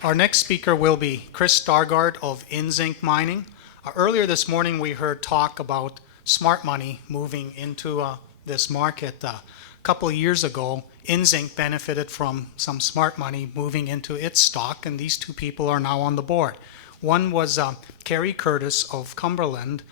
Our next speaker will be Chris Staargaard of InZinc Mining. Earlier this morning we heard talk about smart money moving into this market. A couple of years ago, InZinc benefited from some smart money moving into its stock, and these two people are now on the board. One was Kerry Curtis of Cumberland,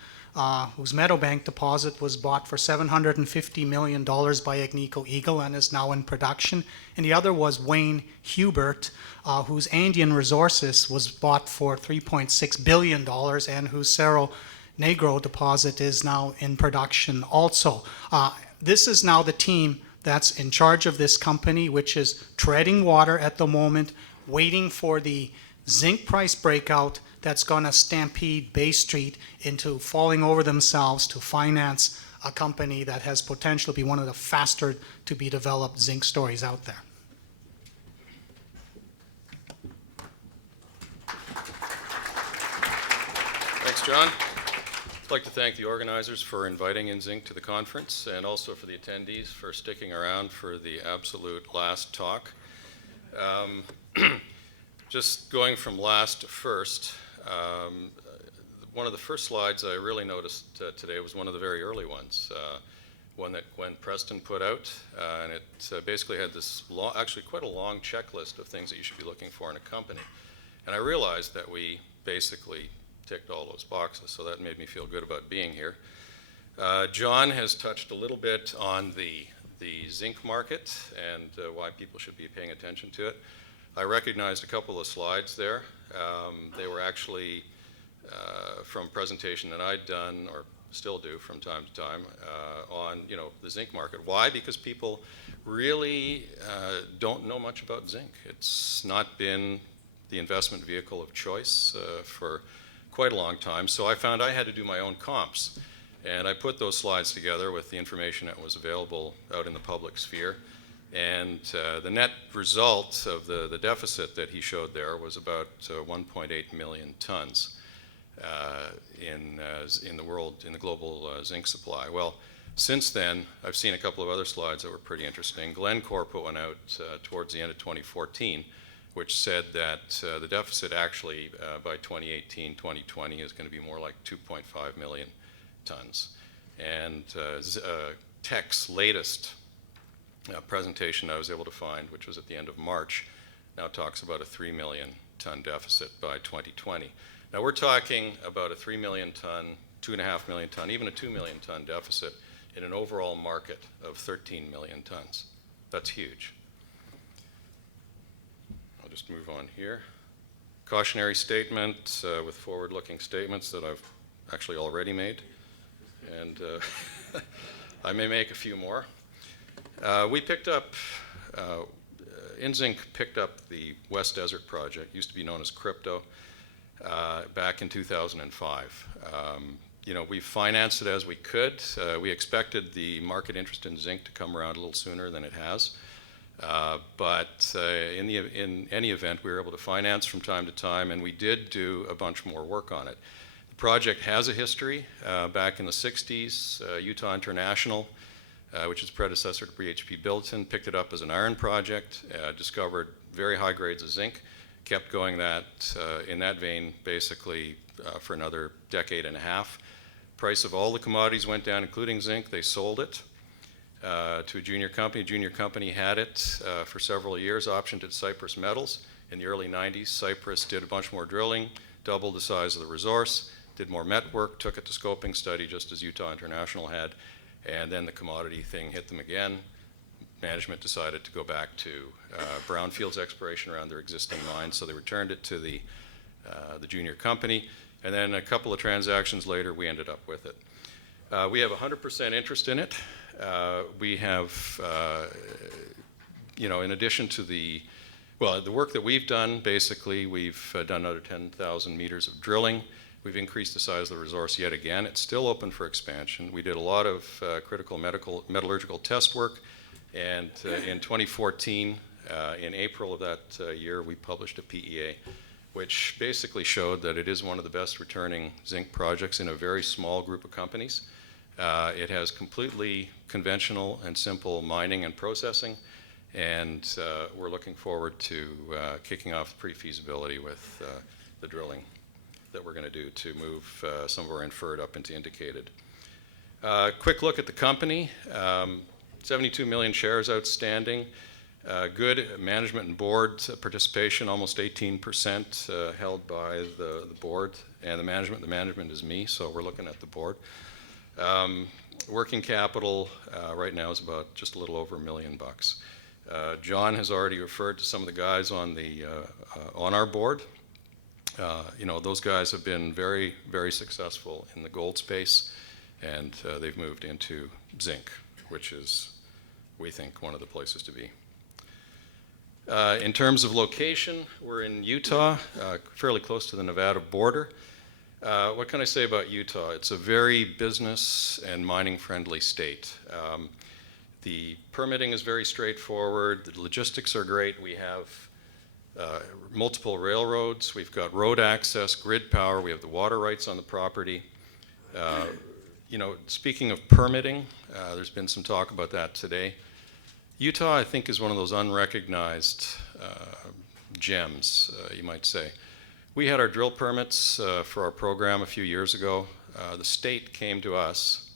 whose Meadowbank deposit was bought for $750 million by Agnico Eagle and is now in production. And the other was Wayne Hubert, whose Andean Resources was bought for $3.6 billion and whose Cerro Negro deposit is now in production also. This is now the team that's in charge of this company, which is treading water at the moment, waiting for the zinc price breakout that's going to stampede Bay Street into falling over themselves to finance a company that has potential to be one of the faster to be developed zinc stories out there. Thanks, John. I'd like to thank the organizers for inviting InZinc to the conference, and also for the attendees for sticking around for the absolute last talk. Just going from last to first, one of the first slides I really noticed today was one of the very early ones, one that Gwen Preston put out, and it basically had this actually quite a long checklist of things that you should be looking for in a company. And I realized that we basically ticked all those boxes, so that made me feel good about being here. John has touched a little bit on the zinc market and why people should be paying attention to it. I recognized a couple of slides there. They were actually from a presentation that I'd done, or still do from time to time, on the zinc market. Why? Because people really don't know much about zinc. It's not been the investment vehicle of choice for quite a long time, so I found I had to do my own comps. And I put those slides together with the information that was available out in the public sphere. And the net result of the deficit that he showed there was about 1.8 million tons in the world, in the global zinc supply. Well, since then, I've seen a couple of other slides that were pretty interesting. Glencore put one out towards the end of 2014, which said that the deficit actually by 2018, 2020 is going to be more like 2.5 million tons. And Teck's latest presentation I was able to find, which was at the end of March, now talks about a 3 million ton deficit by 2020. Now we're talking about a 3 million ton, 2.5 million ton, even a 2 million ton deficit in an overall market of 13 million tons. That's huge. I'll just move on here. Cautionary statement with forward-looking statements that I've actually already made, and I may make a few more. We picked up, InZinc picked up the West Desert project, used to be known as Crypto, back in 2005. We financed it as we could. We expected the market interest in zinc to come around a little sooner than it has. But in any event, we were able to finance from time to time, and we did do a bunch more work on it. The project has a history. Back in the 60s, Utah International, which is predecessor to BHP Billiton, picked it up as an iron project, discovered very high grades of zinc, kept going in that vein basically for another decade and a half. Price of all the commodities went down, including zinc. They sold it to a junior company. Junior company had it for several years, optioned it to Cypress Metals. In the early 90s, Cypress did a bunch more drilling, doubled the size of the resource, did more met work, took it to scoping study just as Utah International had. And then the commodity thing hit them again. Management decided to go back to brownfields exploration around their existing mines, so they returned it to the junior company. And then a couple of transactions later, we ended up with it. We have 100% interest in it. We have, in addition to the work that we've done, basically, we've done another 10,000 meters of drilling. We've increased the size of the resource yet again. It's still open for expansion. We did a lot of critical metallurgical test work, and in 2014, in April of that year, we published a PEA, which basically showed that it is one of the best returning zinc projects in a very small group of companies. It has completely conventional and simple mining and processing, and we're looking forward to kicking off pre-feasibility with the drilling that we're going to do to move some of our inferred up into indicated. Quick look at the company. 72 million shares outstanding. Good management and board participation, almost 18% held by the board and the management. The management is me, so we're looking at the board. Working capital right now is about just a little over $1 million. John has already referred to some of the guys on our board. Those guys have been very, very successful in the gold space, and they've moved into zinc, which is, we think, one of the places to be. In terms of location, we're in Utah, fairly close to the Nevada border. What can I say about Utah? It's a very business and mining-friendly state. The permitting is very straightforward. The logistics are great. We have multiple railroads. We've got road access, grid power. We have the water rights on the property. Speaking of permitting, there's been some talk about that today. Utah, I think, is one of those unrecognized gems, you might say. We had our drill permits for our program a few years ago. The state came to us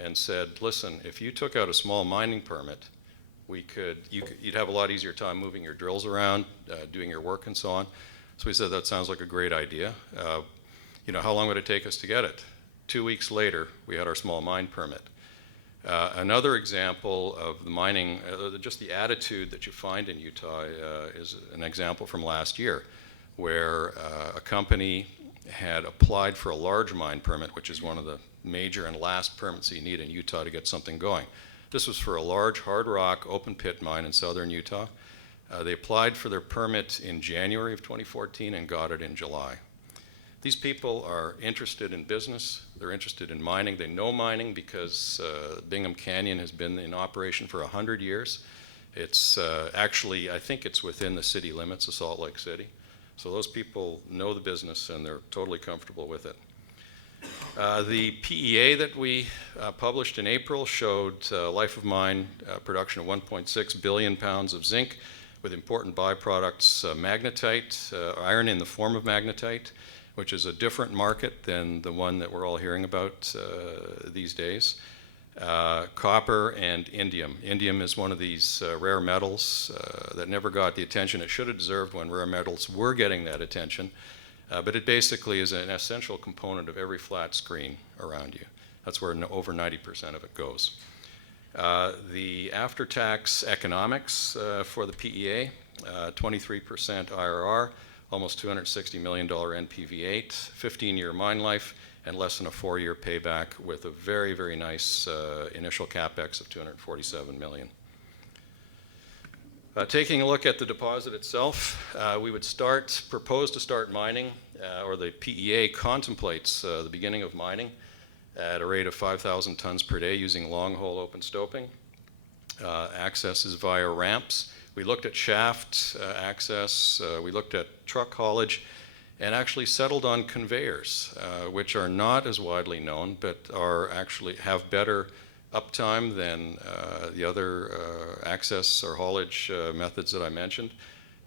and said, listen, if you took out a small mining permit, you'd have a lot easier time moving your drills around, doing your work and so on. So we said, that sounds like a great idea. How long would it take us to get it? 2 weeks later, we had our small mine permit. Another example of the mining, just the attitude that you find in Utah is an example from last year, where a company had applied for a large mine permit, which is one of the major and last permits you need in Utah to get something going. This was for a large hard rock open pit mine in southern Utah. They applied for their permit in January of 2014 and got it in July. These people are interested in business. They're interested in mining. They know mining because Bingham Canyon has been in operation for 100 years. It's actually, I think it's within the city limits of Salt Lake City. So those people know the business and they're totally comfortable with it. The PEA that we published in April showed life of mine production of 1.6 billion pounds of zinc with important byproducts, magnetite, iron in the form of magnetite, which is a different market than the one that we're all hearing about these days. Copper and indium. Indium is one of these rare metals that never got the attention it should have deserved when rare metals were getting that attention. But it basically is an essential component of every flat screen around you. That's where over 90% of it goes. The after-tax economics for the PEA, 23% IRR, almost $260 million NPV8, 15-year mine life, and less than a 4-year payback with a very, very nice initial capex of $247 million. Taking a look at the deposit itself, we would propose to start mining, or the PEA contemplates the beginning of mining at a rate of 5,000 tons per day using long hole open stoping. Access is via ramps. We looked at shaft access, we looked at truck haulage, and actually settled on conveyors, which are not as widely known, but have better uptime than the other access or haulage methods that I mentioned,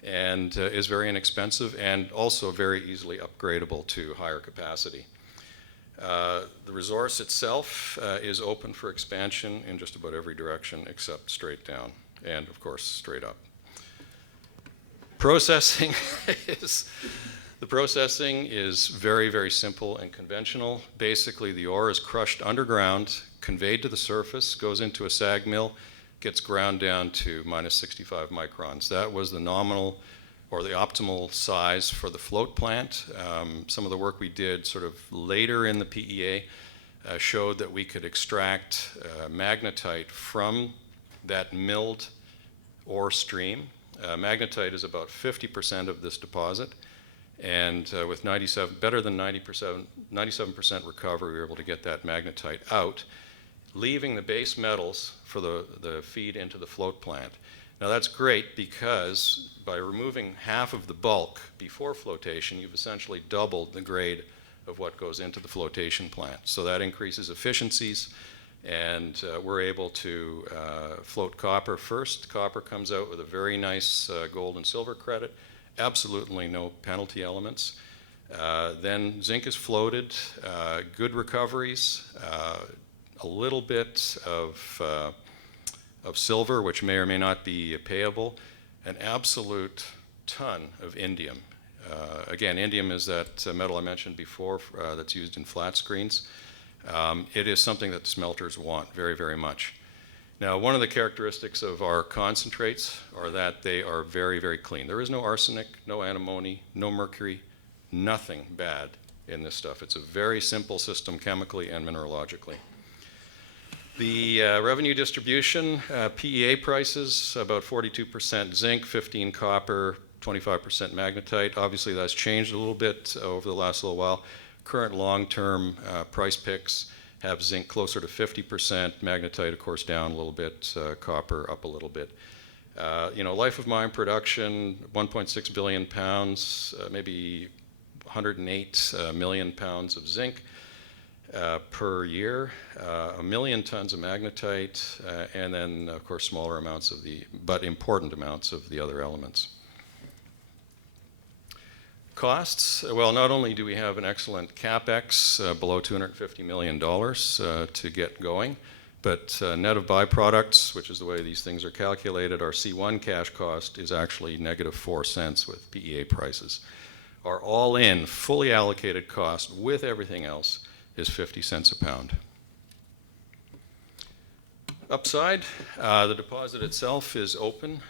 and is very inexpensive and also very easily upgradable to higher capacity. The resource itself is open for expansion in just about every direction except straight down and, of course, straight up. Processing is very, very simple and conventional. Basically, the ore is crushed underground, conveyed to the surface, goes into a SAG mill, gets ground down to minus 65 microns. That was the nominal or the optimal size for the float plant. Some of the work we did sort of later in the PEA showed that we could extract magnetite from that milled ore stream. Magnetite is about 50% of this deposit, and with better than 97% recovery, we were able to get that magnetite out, leaving the base metals for the feed into the float plant. Now that's great because by removing half of the bulk before flotation, you've essentially doubled the grade of what goes into the flotation plant. So that increases efficiencies, and we're able to float copper first. Copper comes out with a very nice gold and silver credit, absolutely no penalty elements. Then zinc is floated, good recoveries, a little bit of silver, which may or may not be payable, an absolute ton of indium. Again, indium is that metal I mentioned before that's used in flat screens. It is something that the smelters want very, very much. Now, one of the characteristics of our concentrates are that they are very, very clean. There is no arsenic, no antimony, no mercury, nothing bad in this stuff. It's a very simple system chemically and mineralogically. The revenue distribution, PEA prices, about 42% zinc, 15 copper, 25% magnetite. Obviously that's changed a little bit over the last little while. Current long-term price picks have zinc closer to 50%, magnetite of course down a little bit, copper up a little bit. Life of mine production, 1.6 billion pounds, maybe 108 million pounds of zinc per year, 1 million tons of magnetite, and then of course smaller amounts of but important amounts of the other elements. Costs, well, not only do we have an excellent CapEx below $250 million to get going, but net of byproducts, which is the way these things are calculated, our C1 cash cost is actually -4 cents with PEA prices. Our all-in, fully allocated cost with everything else is 50 cents a pound. Upside, the deposit itself is open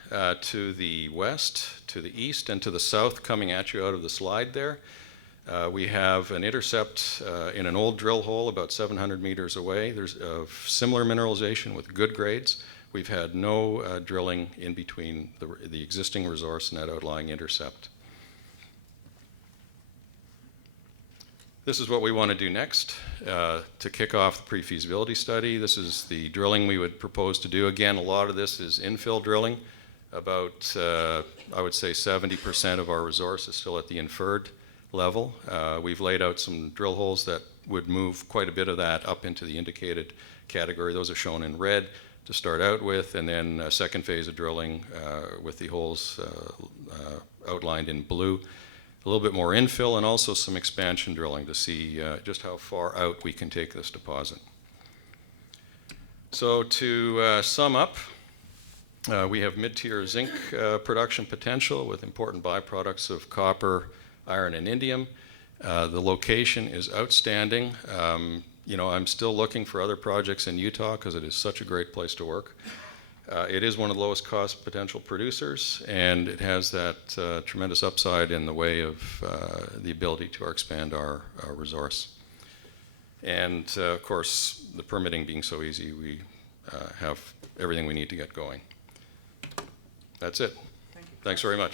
to the west, to the east, and to the south coming at you out of the slide there. We have an intercept in an old drill hole about 700 meters away. There's similar mineralization with good grades. We've had no drilling in between the existing resource and that outlying intercept. This is what we want to do next to kick off the pre-feasibility study. This is the drilling we would propose to do. Again, a lot of this is infill drilling. About, I would say 70% of our resource is still at the inferred level. We've laid out some drill holes that would move quite a bit of that up into the indicated category. Those are shown in red to start out with, and then a second phase of drilling with the holes outlined in blue. A little bit more infill and also some expansion drilling to see just how far out we can take this deposit. So to sum up, we have mid-tier zinc production potential with important byproducts of copper, iron, and indium. The location is outstanding. I'm still looking for other projects in Utah because it is such a great place to work. It is one of the lowest cost potential producers, and it has that tremendous upside in the way of the ability to expand our resource. And of course, the permitting being so easy, we have everything we need to get going. That's it. Thank you. Thanks very much.